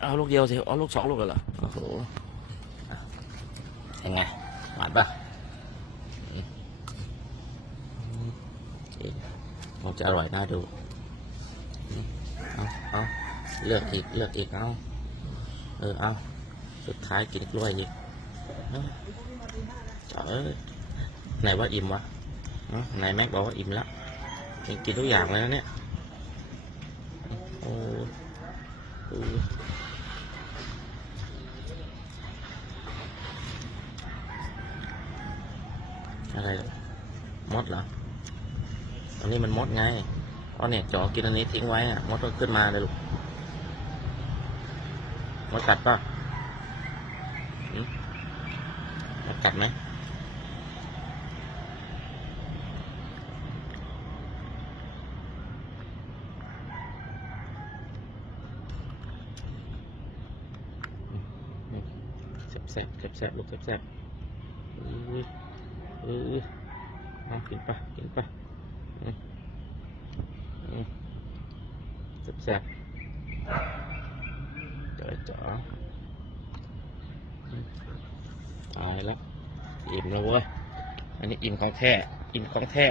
เอาลูกเดียวสิเอาลูกสองลูกเลยเหรอโอ้โหยังไงหวานปะมอืมโอเคงจะอร่อยน่าดู เอาเอาเลือกอีก เลือกอีก เอาเออ เอาสุดท้ายกินกล้วยอีกเอ้ยจ๋าเอ้ยไหนว่าอิ่มวะเอ้าไหนแม็กบอกว่าอิ่มแล้วกินทุกอย่างเลยนะเนี่ย โอ้ อะไรมดเหรออันนี้มันมดไงเพราะเนี่ยจอกินอันนี้ทิ้งไว้อะมดก็ขึ้นมาเลยลูกมดกัดป่ะมดกัดไหมแซ่บแซ่บแซ่บแซ่บลูกแซ่บแซ่บ อื้อเอากินปะกินปะอืมอืมแซ่บแซ่บเจ๋อจ๋อตายแล้ว อิ่มแล้วเว้ย อันนี้อิ่มของแท้ อิ่มของแท้